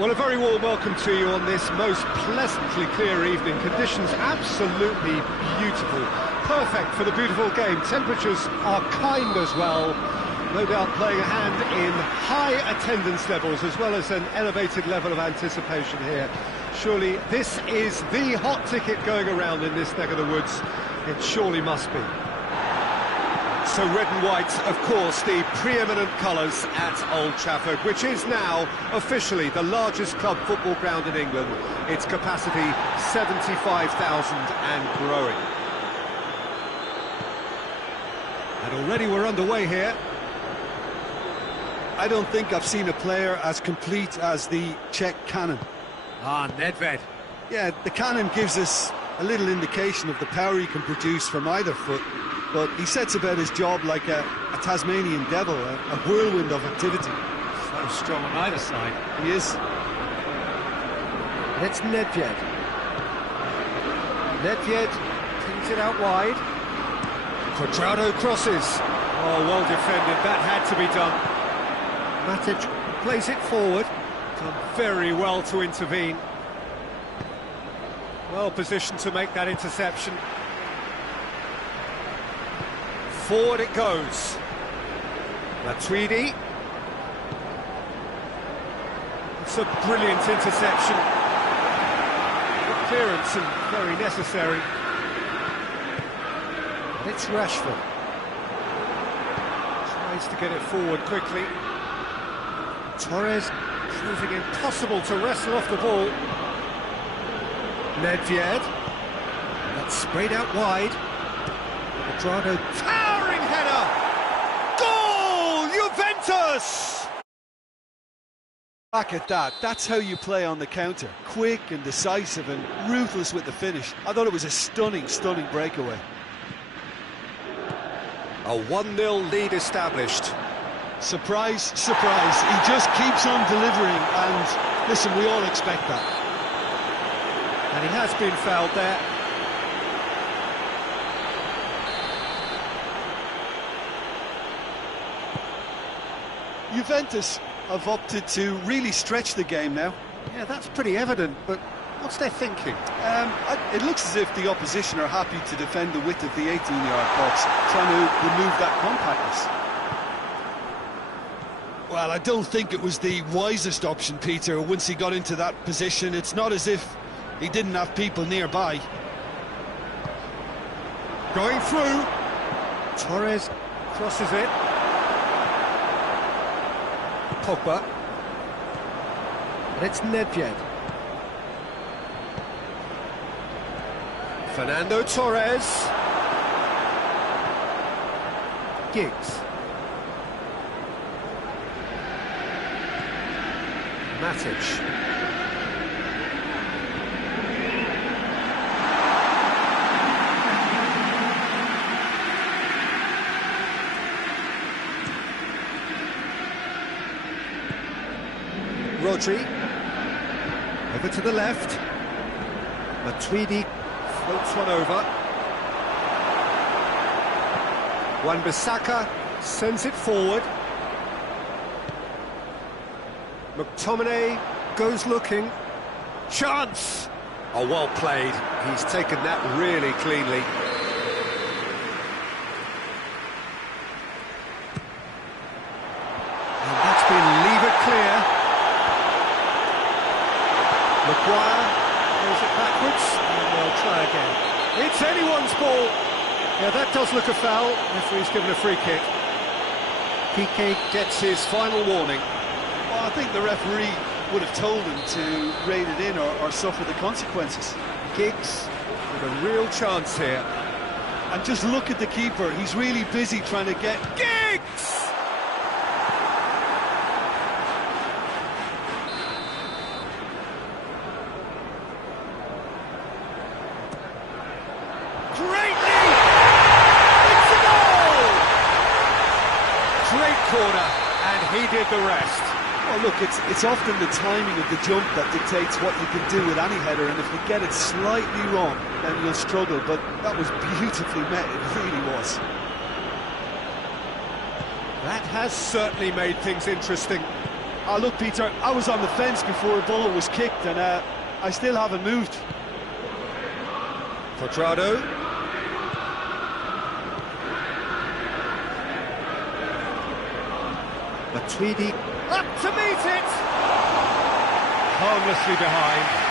Well, a very warm welcome to you on this most pleasantly clear evening. Conditions absolutely beautiful. Perfect for the beautiful game. Temperatures are kind as well. No doubt playing a hand in high attendance levels as well as an elevated level of anticipation here. Surely this is the hot ticket going around in this neck of the woods. It surely must be. So red and white, of course, the preeminent colours at Old Trafford, which is now officially the largest club football ground in England. Its capacity 75,000 and growing. And already we're underway here. I don't think I've seen a player as complete as the Czech cannon. Nedved. Yeah, the cannon gives us a little indication of the power he can produce from either foot, but he sets about his job like a Tasmanian devil, a whirlwind of activity. So strong on either side. He is. It's Nedved. Nedved pings it out wide. Quadrado crosses. Oh, well defended. That had to be done. Matic plays it forward. Done very well to intervene. Well positioned to make that interception. Forward it goes. Matuidi. It's a brilliant interception. Good clearance and very necessary. And it's Rashford. Tries to get it forward quickly. Torres proving impossible to wrestle off the ball. Nedved. That's sprayed out wide. Quadrado, towering header! Goal! Juventus! Back at that, that's how you play on the counter. Quick and decisive and ruthless with the finish. I thought it was a stunning, stunning breakaway. A 1-0 lead established. Surprise, surprise. He just keeps on delivering, and listen, we all expect that. And he has been fouled there. Juventus have opted to really stretch the game now. Yeah, that's pretty evident, but what's their thinking? It looks as if the opposition are happy to defend the width of the 18-yard box, trying to remove that compactness. Well, I don't think it was the wisest option, Peter, once he got into that position. It's not as if he didn't have people nearby. Going through. Torres crosses it. Pogba. And it's Nedved. Fernando Torres. Giggs. Matic. Rodri. Over to the left. Matuidi floats one over. Wan-Bissaka sends it forward. McTominay goes looking. Chance! Oh, well played. He's taken that really cleanly. And that's been levered clear. Maguire throws it backwards, and they'll try again. It's anyone's ball. Yeah, that does look a foul. Referee's given a free kick. Piqué gets his final warning. Well, I think the referee would have told him to rein it in or suffer the consequences. Giggs with a real chance here. And just look at the keeper. He's really busy trying to get... Giggs! Great corner, and he did the rest. Well, look, it's often the timing of the jump that dictates what you can do with any header, and if you get it slightly wrong, then you'll struggle, but that was beautifully met, it really was. That has certainly made things interesting. Look, Peter, I was on the fence before a ball was kicked, and I still haven't moved. Quadrado. Matuidi up to meet it! Harmlessly behind.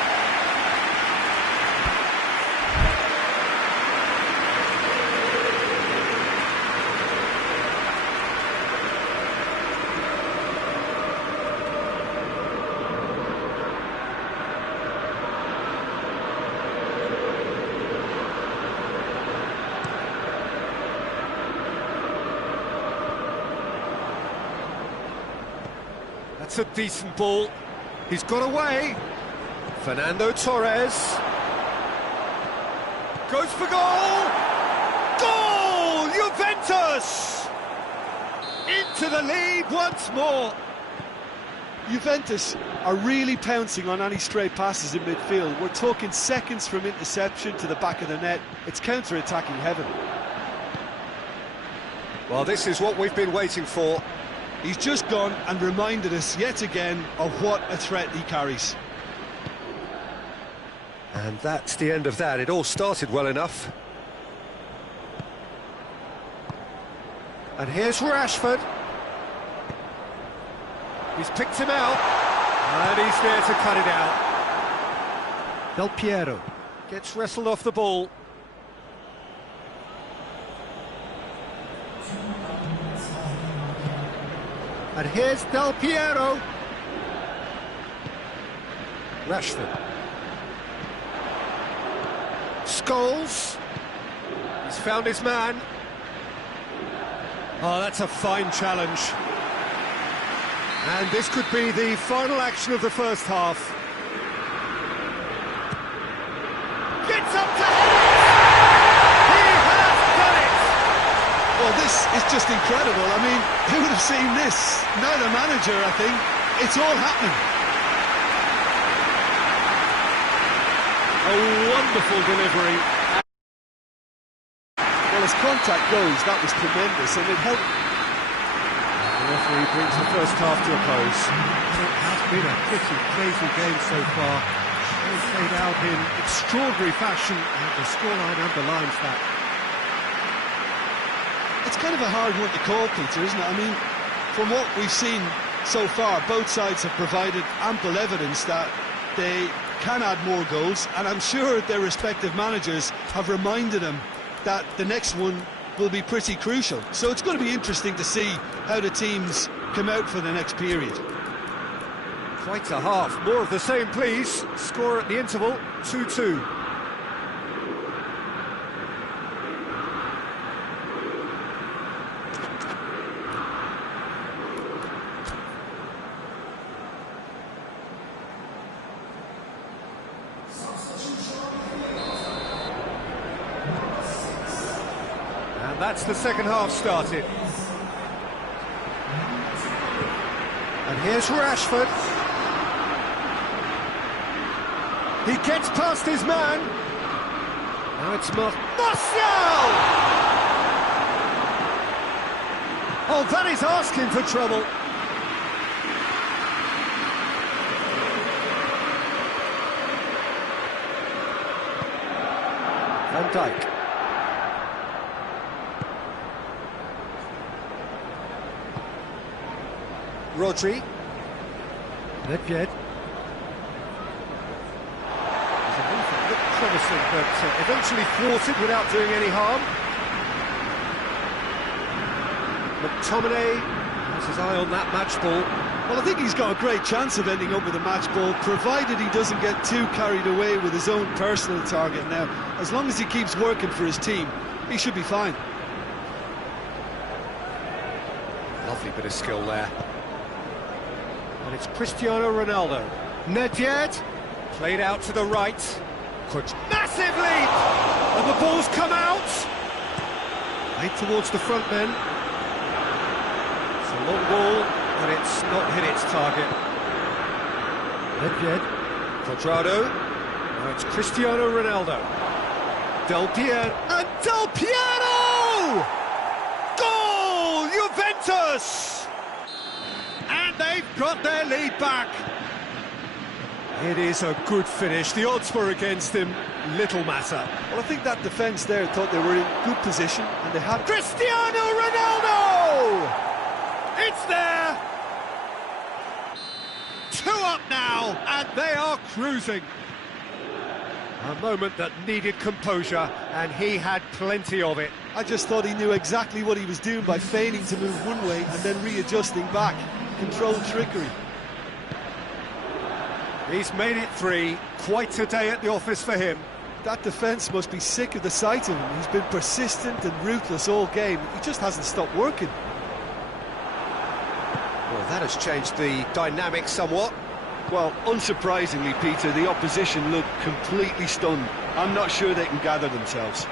That's a decent ball. He's got away. Fernando Torres. Goes for goal! Goal! Juventus! Into the lead once more. Juventus are really pouncing on any stray passes in midfield. We're talking seconds from interception to the back of the net. It's counter-attacking heaven. Well, this is what we've been waiting for. He's just gone and reminded us yet again of what a threat he carries. And that's the end of that. It all started well enough. And here's Rashford. He's picked him out. And he's there to cut it out. Del Piero gets wrestled off the ball. And here's Del Piero. Rashford. Scholes. He's found his man. Oh, that's a fine challenge. And this could be the final action of the first half. Gets up to hit it! He has done it! Well, this is just incredible. I mean, who would have seen this? Neither manager, I think. It's all happening. A wonderful delivery. Well, as contact goes, that was tremendous, and it helped. The referee brings the first half to a close. It has been a pretty crazy game so far. It's played out in extraordinary fashion, and the scoreline underlines that. It's kind of a hard one to call, Peter, isn't it? I mean, from what we've seen so far, both sides have provided ample evidence that they can add more goals, and I'm sure their respective managers have reminded them that the next one will be pretty crucial. So it's going to be interesting to see how the teams come out for the next period. Quite a half. More of the same, please. Score at the interval, 2-2. And that's the second half started. And here's Rashford. He gets past his man. Now it's Martial! Oh, that is asking for trouble. Van Dijk. Rodri. Nedved. Looked promising, but eventually thwarted without doing any harm. McTominay has his eye on that match ball. Well, I think he's got a great chance of ending up with a match ball, provided he doesn't get too carried away with his own personal target. Now, as long as he keeps working for his team, he should be fine. Lovely bit of skill there. And it's Cristiano Ronaldo. Nedved, played out to the right. Massive leap! And the ball's come out! Right towards the front men. It's a long ball, but it's not hit its target. Nedved, Quadrado. Now it's Cristiano Ronaldo. Del Piero, and Del Piero! Goal! Juventus! And they've got their lead back. It is a good finish. The odds were against him. Little matter. Well, I think that defence there thought they were in good position, and they had... Cristiano Ronaldo! It's there! 2 up now, and they are cruising. A moment that needed composure, and he had plenty of it. I just thought he knew exactly what he was doing by feigning to move one way and then readjusting back. Controlled trickery. He's made it 3. Quite a day at the office for him. That defence must be sick of the sight of him. He's been persistent and ruthless all game. He just hasn't stopped working. Well, that has changed the dynamic somewhat. Well, unsurprisingly, Peter, the opposition look completely stunned. I'm not sure they can gather themselves.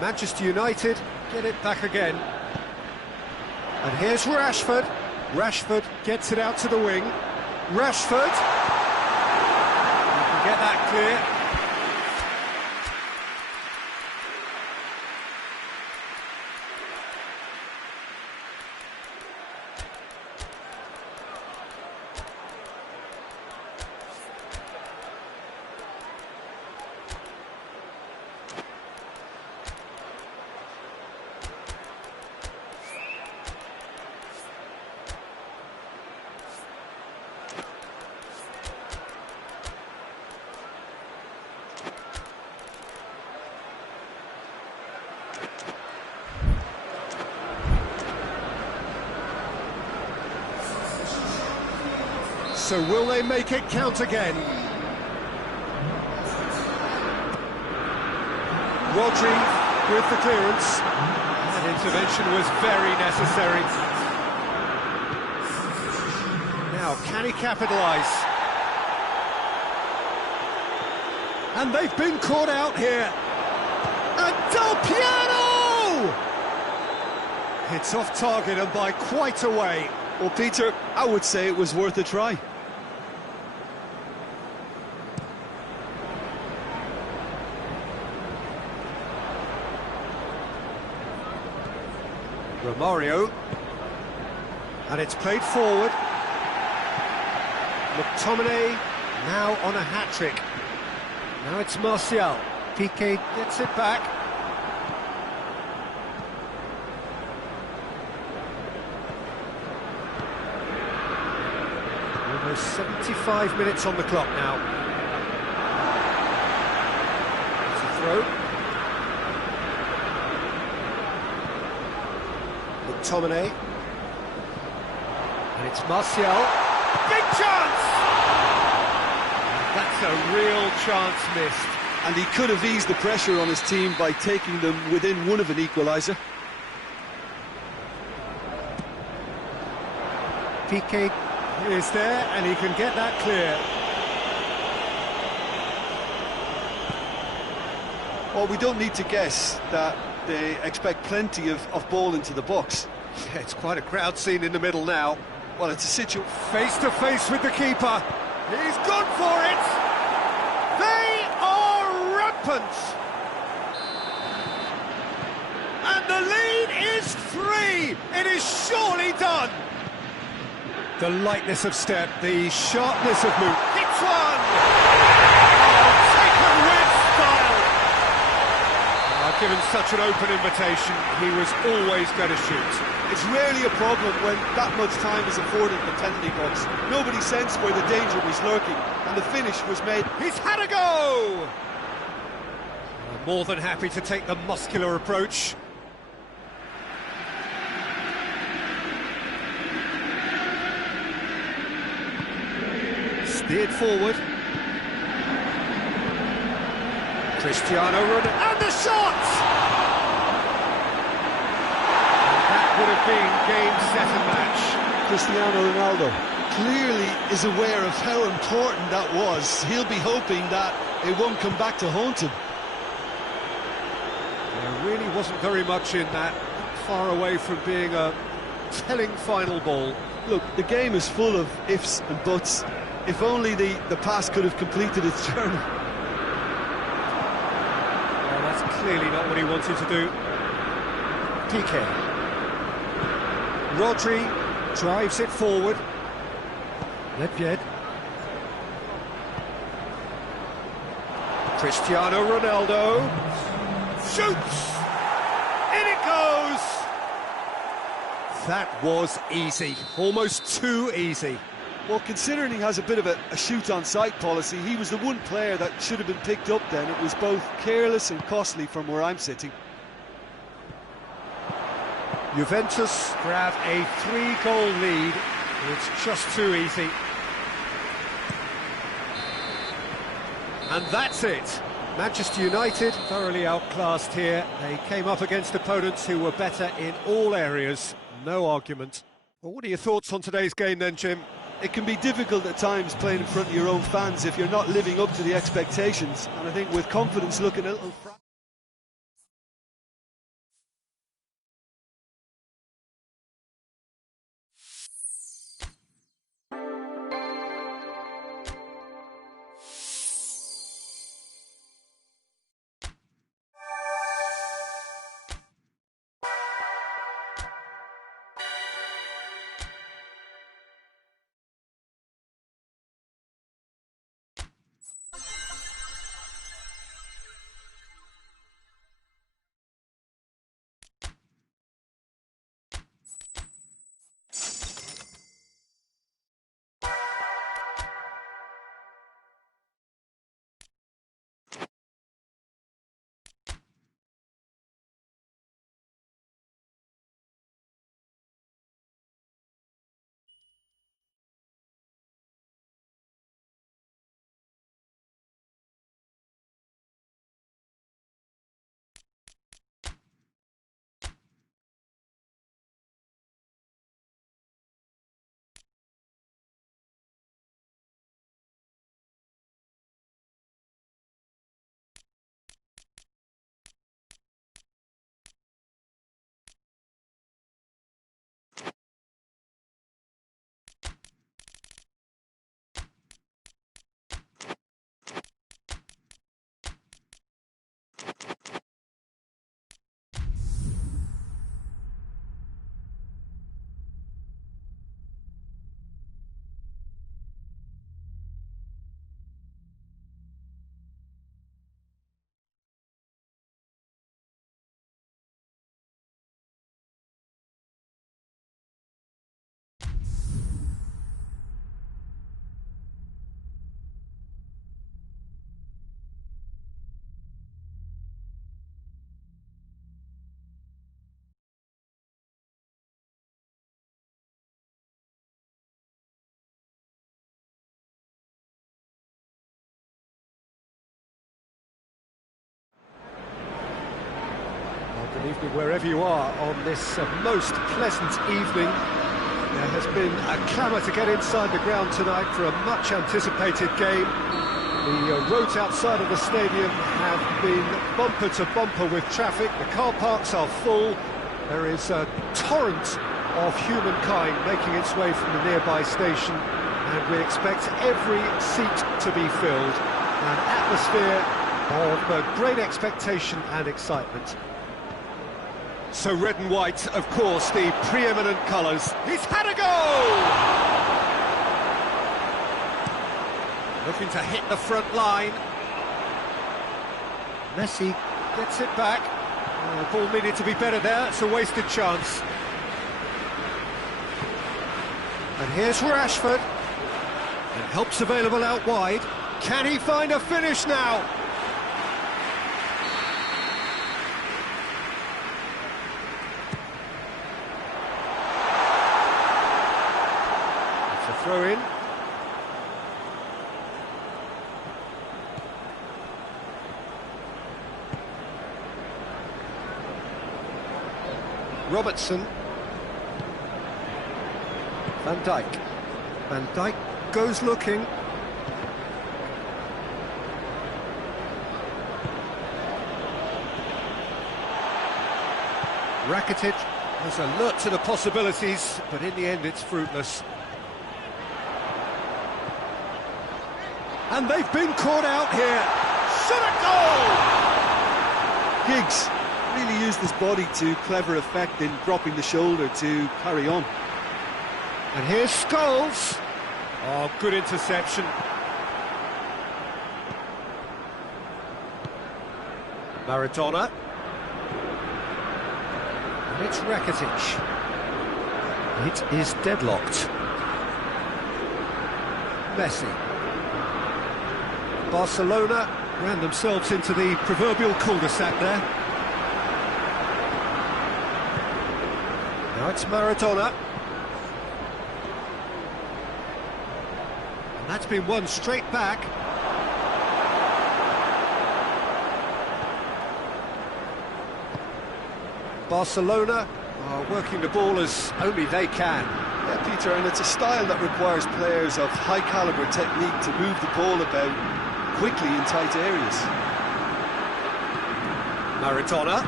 Manchester United get it back again. And here's Rashford. Rashford gets it out to the wing. Rashford. You can get that clear. So will they make it count again? Rodri with the clearance. That intervention was very necessary. Now, can he capitalise? And they've been caught out here. And Del Piero! It's off target and by quite a way. Well, Peter, I would say it was worth a try. Romario, and it's played forward. McTominay now on a hat-trick. Now it's Martial. Piqué gets it back. Almost 75 minutes on the clock now. It's a throw. McTominay, and it's Martial. Big chance! That's a real chance missed. And he could have eased the pressure on his team by taking them within one of an equaliser. Piqué is there, and he can get that clear. Well, we don't need to guess that they expect plenty of ball into the box. Yeah, it's quite a crowd scene in the middle now. Well, it's a situation... Face to face with the keeper. He's gone for it. They are rampant. And the lead is 3. It is surely done. The lightness of step, the sharpness of move. Hits one. Oh, taken with style. Given such an open invitation, he was always going to shoot. It's rarely a problem when that much time is afforded in the penalty box. Nobody sensed where the danger was lurking, and the finish was made. He's had a go! More than happy to take the muscular approach. Steered forward. Cristiano Ronaldo, and the shot! And that would have been game, set and match. Cristiano Ronaldo clearly is aware of how important that was. He'll be hoping that it won't come back to haunt him. There really wasn't very much in that, far away from being a telling final ball. Look, the game is full of ifs and buts. If only the pass could have completed its journey. That's Clearly not what he wanted to do. Piqué. Rodri drives it forward. Ledvied. Cristiano Ronaldo shoots! In it goes! That was easy, almost too easy. Well, considering he has a bit of a shoot-on-sight policy, he was the one player that should have been picked up then. It was both careless and costly from where I'm sitting. Juventus grab a 3-goal lead. It's just too easy. And that's it. Manchester United thoroughly outclassed here. They came up against opponents who were better in all areas. No argument. Well, what are your thoughts on today's game then, Jim? It can be difficult at times playing in front of your own fans if you're not living up to the expectations. And I think with confidence looking a little... Good evening wherever you are on this most pleasant evening. There has been a clamour to get inside the ground tonight for a much anticipated game. The roads outside of the stadium have been bumper to bumper with traffic. The car parks are full. There is a torrent of humankind making its way from the nearby station, and we expect every seat to be filled. An atmosphere of great expectation and excitement. So red and white, of course, the preeminent colours. He's had a goal! Looking to hit the front line. Messi gets it back. The ball needed to be better there. It's a wasted chance. And here's Rashford. And help's available out wide. Can he find a finish now? Throw in. Robertson. Van Dijk. Van Dijk goes looking. Rakitic was alert to the possibilities, but in the end it's fruitless. And they've been caught out here. Shot a goal! Giggs really used his body to clever effect in dropping the shoulder to carry on. And here's Scholes. Oh, good interception. Maradona. And it's Rakitic. It is deadlocked. Messi. Barcelona ran themselves into the proverbial cul-de-sac there. Now it's Maradona. And that's been won straight back. Barcelona are working the ball as only they can. Yeah, Peter, and it's a style that requires players of high-caliber technique to move the ball about quickly in tight areas. Maradona.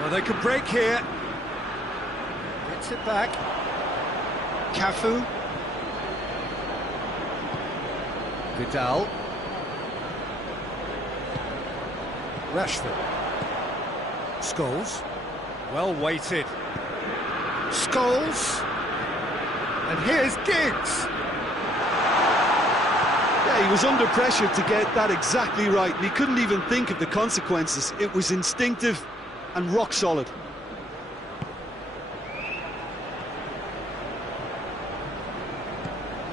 Well, they can break here. Gets it back. Cafu. Vidal. Rashford. Scholes. Well weighted. Scholes. And here's Giggs. Yeah, he was under pressure to get that exactly right, and he couldn't even think of the consequences. It was instinctive and rock solid.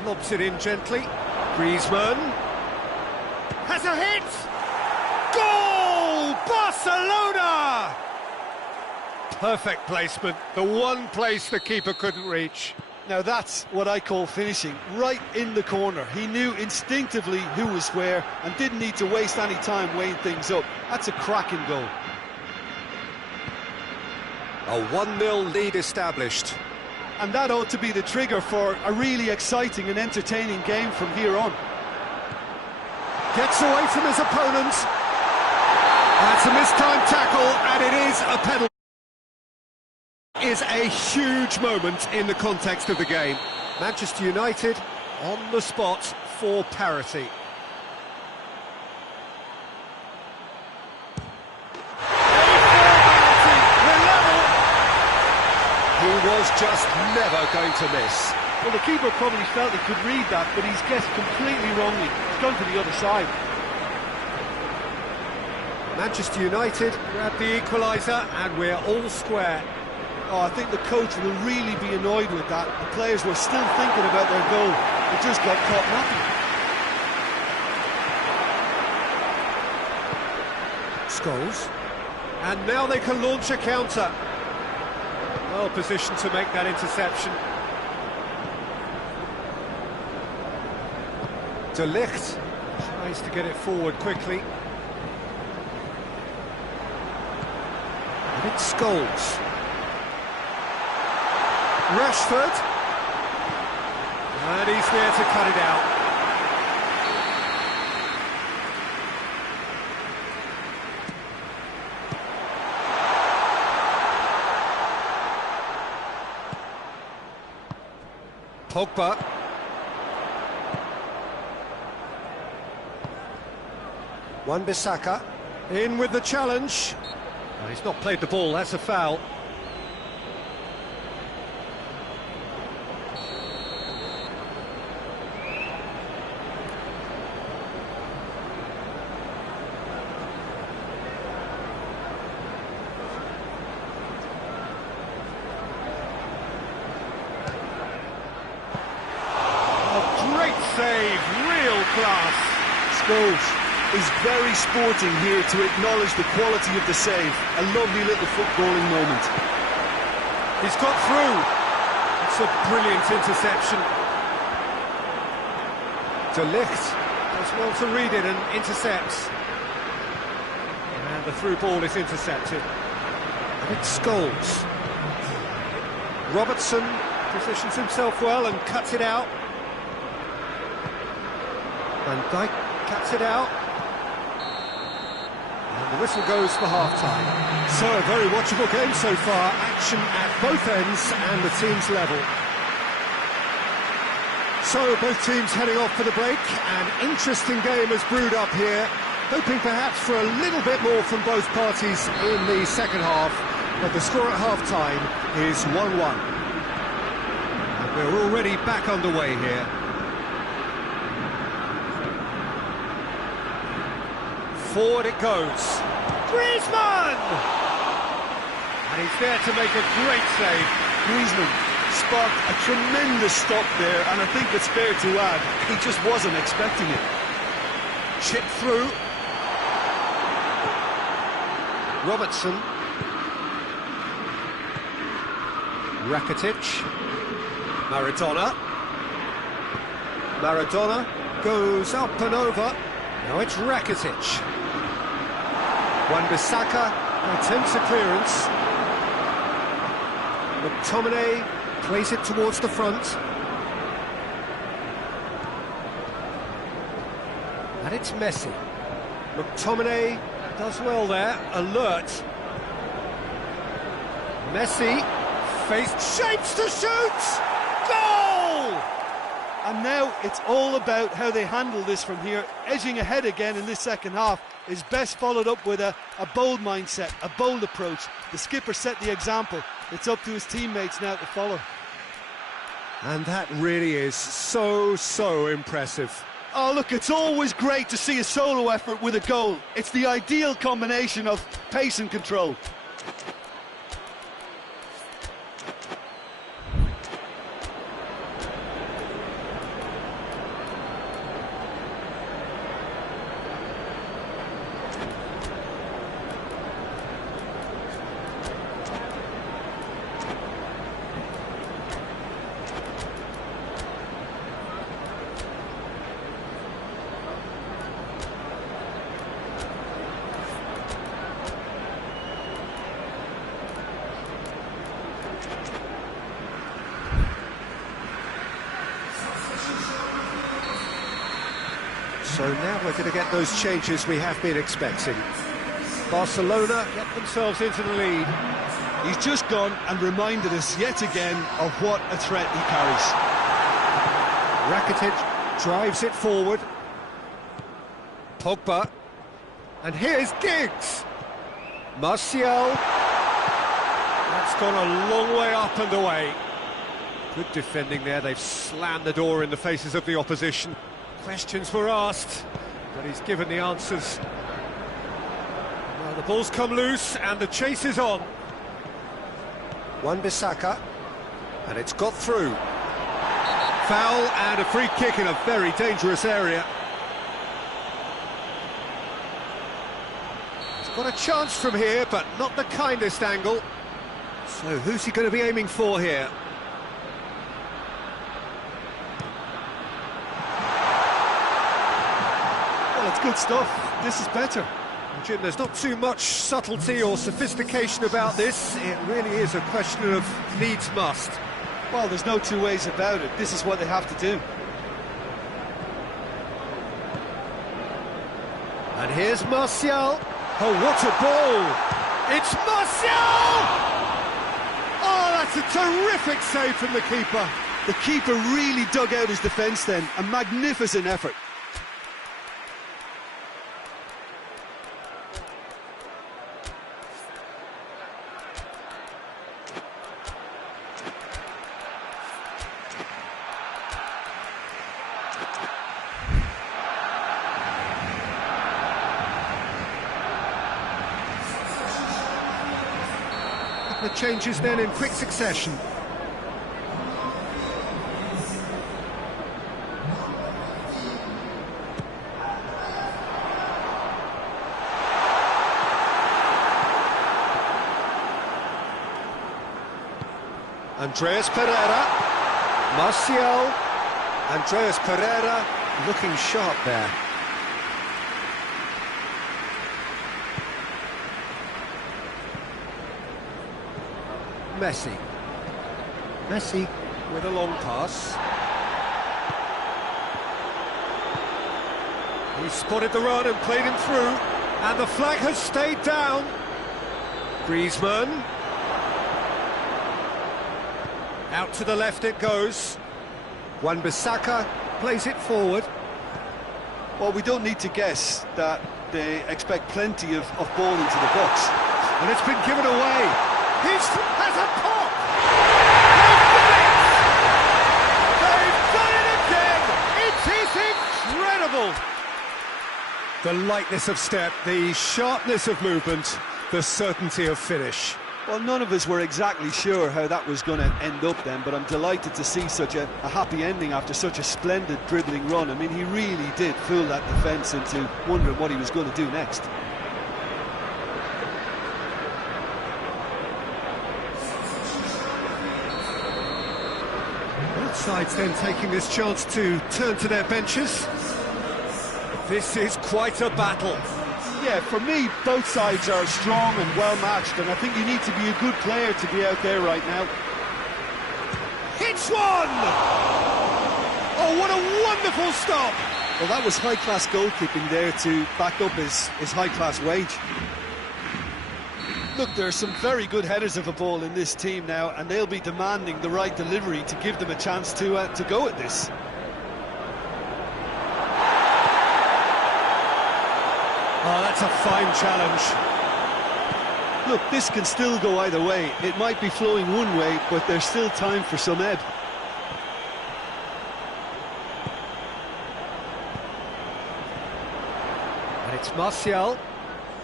Lobs it in gently. Griezmann. Has a hit! Goal! Barcelona! Perfect placement. The one place the keeper couldn't reach. Now that's what I call finishing, right in the corner. He knew instinctively who was where and didn't need to waste any time weighing things up. That's a cracking goal. A 1-0 lead established. And that ought to be the trigger for a really exciting and entertaining game from here on. Gets away from his opponent. That's a mistimed tackle, and it is a penalty. Is a huge moment in the context of the game. Manchester United on the spot for parity. We're level. He was just never going to miss. Well, the keeper probably felt he could read that, but he's guessed completely wrongly. He's gone to the other side. Manchester United grab the equaliser, and we're all square. Oh, I think the coach will really be annoyed with that. The players were still thinking about their goal. They just got caught napping. Scholes. And now they can launch a counter. Well positioned to make that interception. De Ligt tries to get it forward quickly. And it's Scholes. Rashford, and he's there to cut it out. Pogba. Wan-Bissaka in with the challenge. Well, he's not played the ball, that's a foul. Save, real class. Scholes is very sporting here to acknowledge the quality of the save. A lovely little footballing moment. He's got through. It's a brilliant interception. De Ligt does well to read it and intercepts. And the through ball is intercepted. And it's Scholes. Robertson positions himself well and cuts it out. Van Dijk cuts it out. And the whistle goes for half-time. So, a very watchable game so far. Action at both ends and the teams level. So, both teams heading off for the break. An interesting game has brewed up here. hoping perhaps for a little bit more from both parties in the second half, but the score at half-time is 1-1. And we're already back underway here. Forward it goes. Griezmann! And he's there to make a great save. Griezmann sparked a tremendous stop there, and I think it's fair to add, he just wasn't expecting it. Chip through. Robertson. Rakitic. Maradona. Maradona goes up and over. Now it's Rakitic. Wan-Bissaka attempts a clearance. McTominay plays it towards the front. And it's Messi. McTominay does well there, alert. Messi, faced, shapes to shoot! Goal! And now it's all about how they handle this from here. Edging ahead again in this second half is best followed up with a bold mindset, a bold approach. The skipper set the example. It's up to his teammates now to follow. And that really is so impressive. Oh, look, it's always great to see a solo effort with a goal. It's the ideal combination of pace and control. So now we're going to get those changes we have been expecting. Barcelona get themselves into the lead. He's just gone and reminded us yet again of what a threat he carries. Rakitic drives it forward. Pogba. And here's Giggs. Martial. That's gone a long way up and away. Good defending there. They've slammed the door in the faces of the opposition. Questions were asked, but he's given the answers. Well, the ball's come loose and the chase is on. Wan-Bissaka, and it's got through. Foul and a free kick in a very dangerous area. He's got a chance from here, but not the kindest angle. So who's he going to be aiming for here? Well, it's good stuff. This is better. Jim, there's not too much subtlety or sophistication about this. It really is a question of needs must. Well, there's no two ways about it. This is what they have to do. And here's Martial. Oh, what a ball! It's Martial! Oh, that's a terrific save from the keeper. The keeper really dug out his defence then. A magnificent effort. The changes then in quick succession. Andreas Pereira, Martial, Andreas Pereira looking sharp there. Messi. Messi with a long pass. He spotted the run and played him through, and the flag has stayed down. Griezmann. Out to the left it goes. Wan-Bissaka plays it forward. Well, we don't need to guess that they expect plenty of ball into the box. And it's been given away. Has a pop! They've done it! They've done it again! It is incredible! The lightness of step, the sharpness of movement, the certainty of finish. Well, none of us were exactly sure how that was going to end up then, but I'm delighted to see such a happy ending after such a splendid dribbling run. I mean, he really did fool that defence into wondering what he was going to do next. Both sides then taking this chance to turn to their benches. This is quite a battle. Yeah, for me, both sides are strong and well-matched, and I think you need to be a good player to be out there right now. Hits one! Oh, what a wonderful stop! Well, that was high-class goalkeeping there to back up his high-class wage. Look, there are some very good headers of a ball in this team now, and they'll be demanding the right delivery to give them a chance to go at this. Oh, that's a fine challenge. Look, this can still go either way. It might be flowing one way, but there's still time for some ebb. And it's Martial.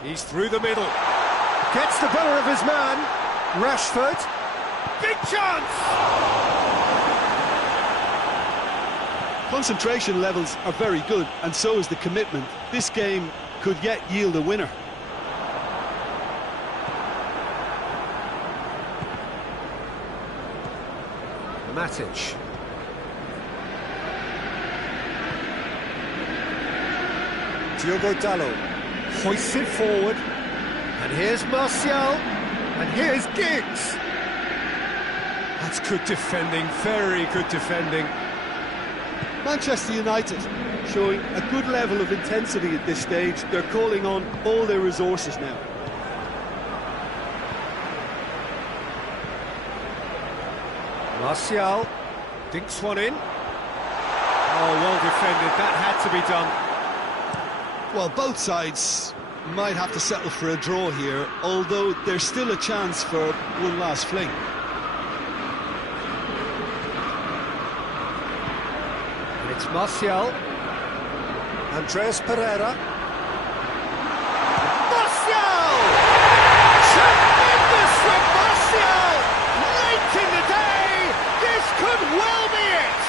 He's through the middle. Gets the better of his man. Rashford. Big chance! Concentration levels are very good, and so is the commitment. This game could yet yield a winner. Matic. Diogo Dalot hoists it forward. And here's Martial. And here's Giggs. That's good defending, very good defending. Manchester United showing a good level of intensity at this stage. They're calling on all their resources now. Martial dinks one in. Oh, well defended, that had to be done. Well, both sides might have to settle for a draw here, although there's still a chance for one last fling. And it's Martial. Andreas Pereira. Martial! Tremendous from Martial! Late in the day, this could well be it!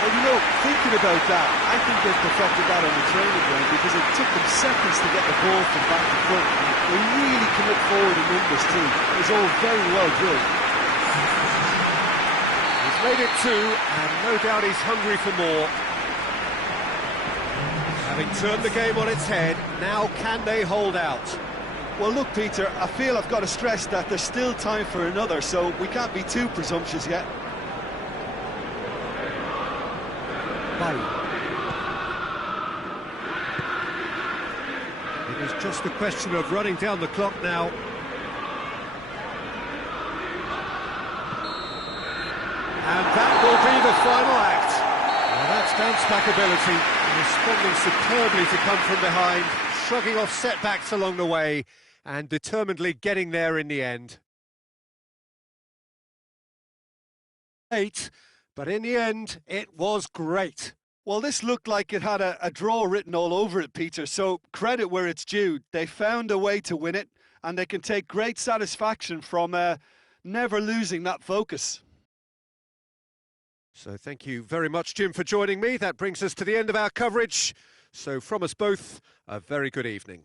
Well, you know, thinking about that, I think they've perfected that on the training ground because it took them seconds to get the ball from back to front. They really commit forward in numbers too. It's all very well drilled. He's made it two, and no doubt he's hungry for more. Having turned the game on its head, now can they hold out? Well, look, Peter, I feel I've got to stress that there's still time for another, so we can't be too presumptuous yet. It is just a question of running down the clock now. And that will be the final act. Well, that's bounce-back ability, responding superbly to come from behind, shrugging off setbacks along the way, and determinedly getting there in the end. 8, but in the end, it was great. Well, this looked like it had a draw written all over it, Peter, so credit where it's due. They found a way to win it, and they can take great satisfaction from never losing that focus. So thank you very much, Jim, for joining me. That brings us to the end of our coverage. So from us both, a very good evening.